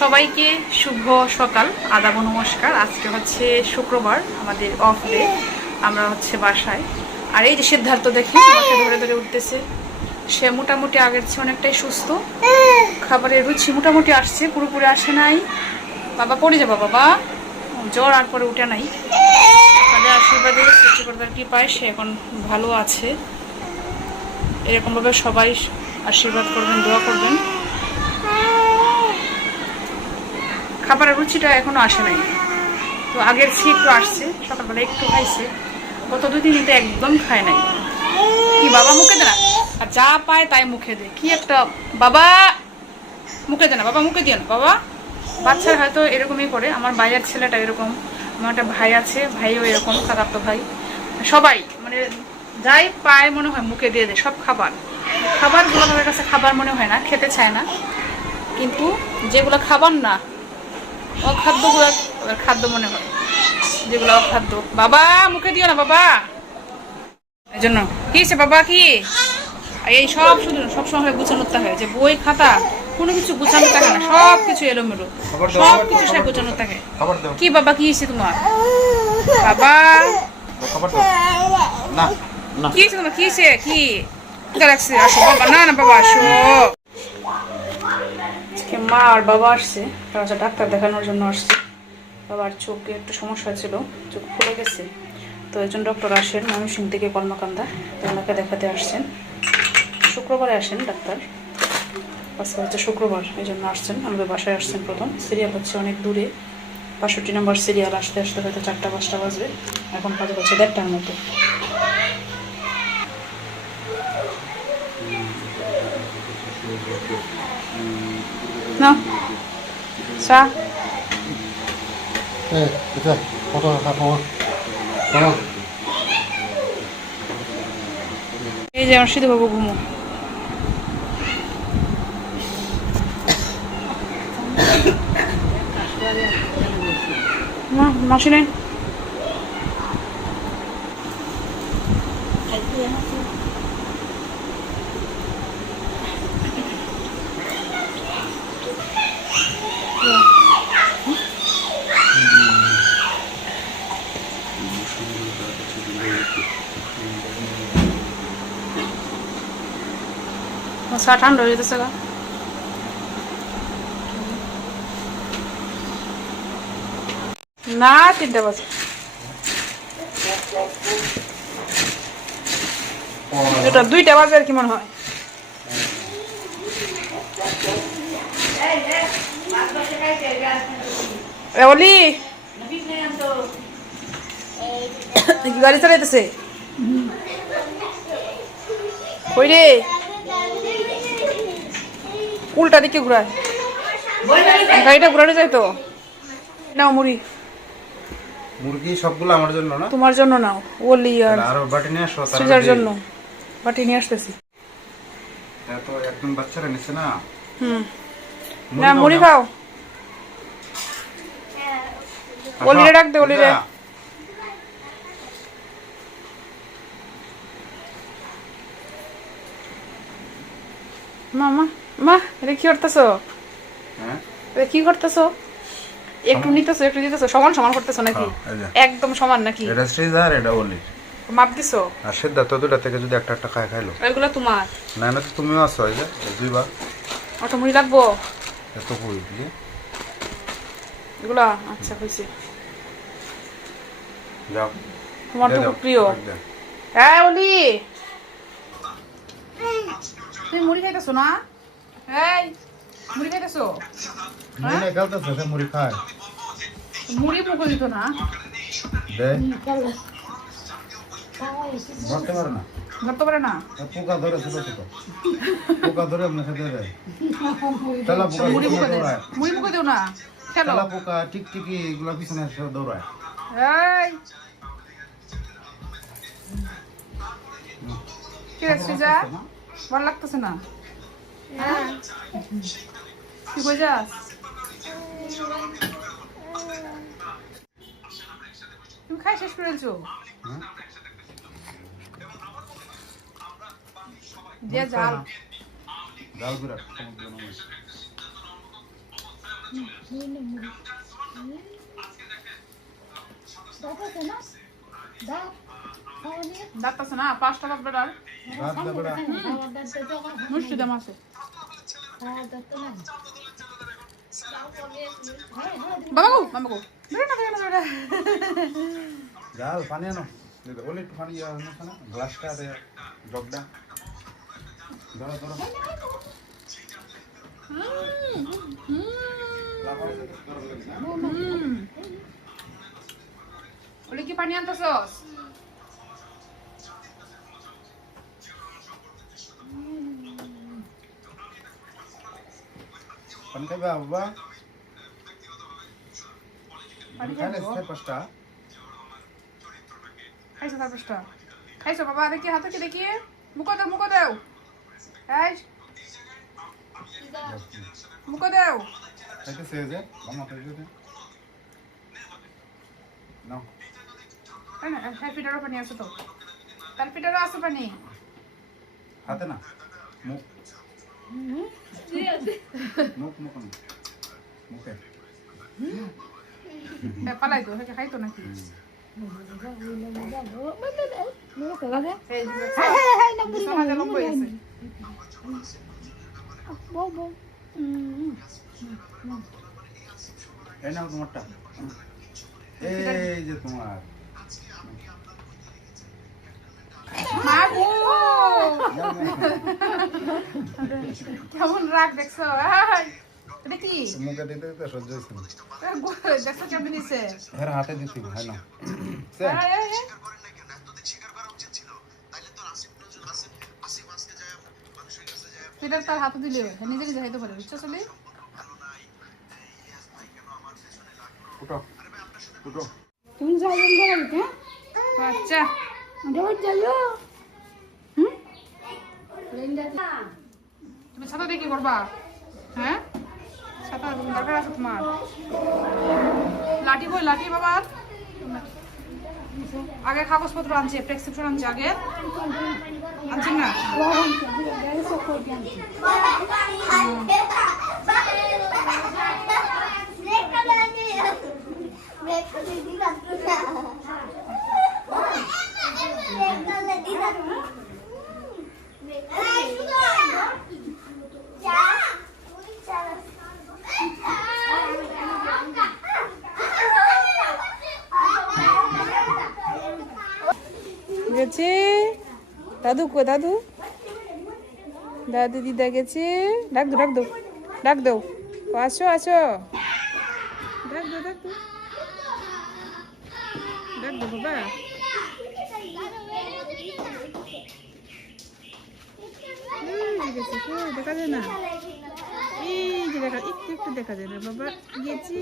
সবাইকে শুভ সকাল, আদাব নমস্কার। আজকে হচ্ছে শুক্রবার, আমাদের অফ ডে। আমরা হচ্ছে বাসায়। আর এই যে সিদ্ধার্থ দেখি বাসায় ধরে ধরে উঠতেছে। সে মোটামুটি আগের চেয়ে অনেকটাই সুস্থ। খাবারের রুচি মোটামুটি আসছে, পুরোপুরি আসে নাই। বাবা পড়ে যাবা বাবা, জ্বর আর পরে উঠে নাই। তাদের আশীর্বাদে সৃষ্টিকর্তার কৃপায় সে এখন ভালো আছে। এরকমভাবে সবাই আশীর্বাদ করবেন, দোয়া করবেন। খাবারের রুচিটা এখনো আসে নাই, তো আগের চেয়ে একটু আসছে। সকালবেলা একটু খাইছে, গত 2 দিন তো একদম খায় নাই। কি বাবা মুখে দে না, আর যা পায় তাই মুখে দে। কি একটা বাবা মুখে দে না, বাবা মুখে দিয়ে না বাবা। বাচ্চারা হয়তো এরকমই করে। আমার ভাইয়ের ছেলেটা এরকম, আমার একটা ভাই আছে, ভাইও এরকম, খালাতো ভাই। সবাই মানে যাই পায় মনে হয় মুখে দিয়ে দেয়। সব খাবারগুলো আমাদের কাছে খাবার মনে হয় না, খেতে চায় না। কিন্তু যেগুলো খাবার না, অখাদ্যগুলো খাদ্য মনে হয়, যেগুলো অখাদ্য। বাবা মুখে দিও না বাবা। এই জন্য কি হয়েছে বাবা, কি এই সব শুধু সবসময় গুছানো থাকে, যে বই খাতা কোনো কিছু গুছানো থাকে না, সব কিছু এলোমেলো, সব কিছু সে গুছানো থাকে। কি বাবা, কি হয়েছে তোমার বাবা, কি হয়েছে তোমার, কি হয়েছে, কি রাখছে? আসো বাবা, না না বাবা আসো। মা আর বাবা আসছে, তারা হচ্ছে ডাক্তার দেখানোর জন্য আসছে। বাবার চোখে একটু সমস্যা ছিল, চোখ খুলে গেছে। তো একজন ডক্টর আসেন ময়মনসিংহ থেকে, কলমাকান্দা, তো ওনাকে দেখাতে আসছেন। শুক্রবারে আসেন ডাক্তার, আজকে হচ্ছে শুক্রবার, এই জন্য আসছেন। আমাদের বাসায় আসছেন প্রথম। সিরিয়াল হচ্ছে অনেক দূরে, 65 নম্বর সিরিয়াল। আসতে আসতে হয়তো 4টা-5টা বাজবে। এখন কাজে হচ্ছে 1:30টার মতো। না চা এই যে আমার সিধু বাবু ঘুমো। না মাসি নেই, চা ঠান্ডা হয়ে যেতেছে গা। না 3টা বাজে, এটা 2টা বাজে আর কি মনে হয়। ওলি গাড়ি চালাইতেছে কই রে, উল্টা দিকে ঘুরায়, গাড়িটা ঘুরানো যায় তো। নাও মুড়ি, মুরগি সবগুলো আমার জন্য না, তোমার জন্য নাও। ওলি আর আরো বাটি নিয়ে আসো, সৃজার জন্য বাটি নিয়ে আসতেছি। তো একদম বাচ্চারা নিছে না। না মুড়ি খাও। ওলিরে ডাক দে, ওলিরে। মামা মা, এটা কি করতেছো? এটা কি করতেছো? একটু নিতেছো, একটু দিতেছো, সমান সমান করতেছো নাকি? একদম সমান নাকি? এটা শ্রীজার, এটা ওলি। মাপ দিছো? আর সিদ্ধার্থ দুটা থেকে যদি একটা একটা খাইলো। এগুলো তোমার না, না তো তুমিও আছো, এই যে দুইবার। ওটা মুড়ি লাগবো এত কই দিয়ে এগুলা? আচ্ছা হয়েছে, যাও। তোমার তো খুব প্রিয়। হ্যাঁ ওলি, তুমি মুড়ি খাইতেছো না? এই মুড়ি খাইতেছো? মুড়ি খাইতেছো, সে মুড়ি খায়। মুড়ি মুখে দিত না, দে ধরতে পারে না, ধরতে পারে না। পোকা ধরে, ছোট ছোট পোকা ধরে আপনি খেতে দেয়। তেলা পোকা, মুড়ি মুখে দেয়, মুড়ি মুখে দিও না। খেলো তেলা পোকা, টিকটিকি, এগুলা পিছনে এসে দৌড়ায়। এই কি রে সৃজা, ভালো লাগতেছে না? কি কই যাস? তুমি খাই শেষ করেছো? দিয়ে জাল জাল বিরাট দাঁত আছে না 5টা বাপটা রাত দাবড়া মিষ্টি দাম আছে বাবা গো ধরে না জাল পানি আনো ওলে একটু পানি আনো না গ্লাসটা রে জগটা ধরো ধরো ওলে কি পানি আনতেছস পানি খাবে বাবা পানি খাইলে সে পাঁচটা খাইছো তারপরটা খাইছো বাবা দেখি হাতে কি দেখি মুখো দাও এই মুখো দাও খাইতে সে যে মামা খাইতে নাও না হ্যাঁ পিটারও পানি আছে তো তার পিটারও আছে পানি হাতে না মুখ মুখে পালাই তো খাইতো নাকি সমাজে লম্ব আছে এই নাও তোমারটা এই যে তোমার কেমন রাগ দেখছো এটা কি মুখে দিতে দিতে সহ্য হয়েছে দেখছো কেমন দিছে এর হাতে দিছি হয় না পিটার তার হাতে দিলে নিজে নিজে খাইতে পারে বুঝছো চলে উঠো উঠো তুমি যাবেন বাড়িতে আচ্ছা রোজ যাইও তুমি ছাতা দিয়ে কি করবা হ্যাঁ ছাতা দরকার আছে তোমার লাঠি কই লাঠি বাবার আগে কাগজপত্র আনছে প্রেসক্রিপশন আনছে আগে আনছেন না গেছে দাদু কো দাদু দাদু দিদা গেছে ডাক দো আসো ডাক দো বাবা দেখা যায় না এই যে দেখা একটু দেখা যায় না বাবা গেছে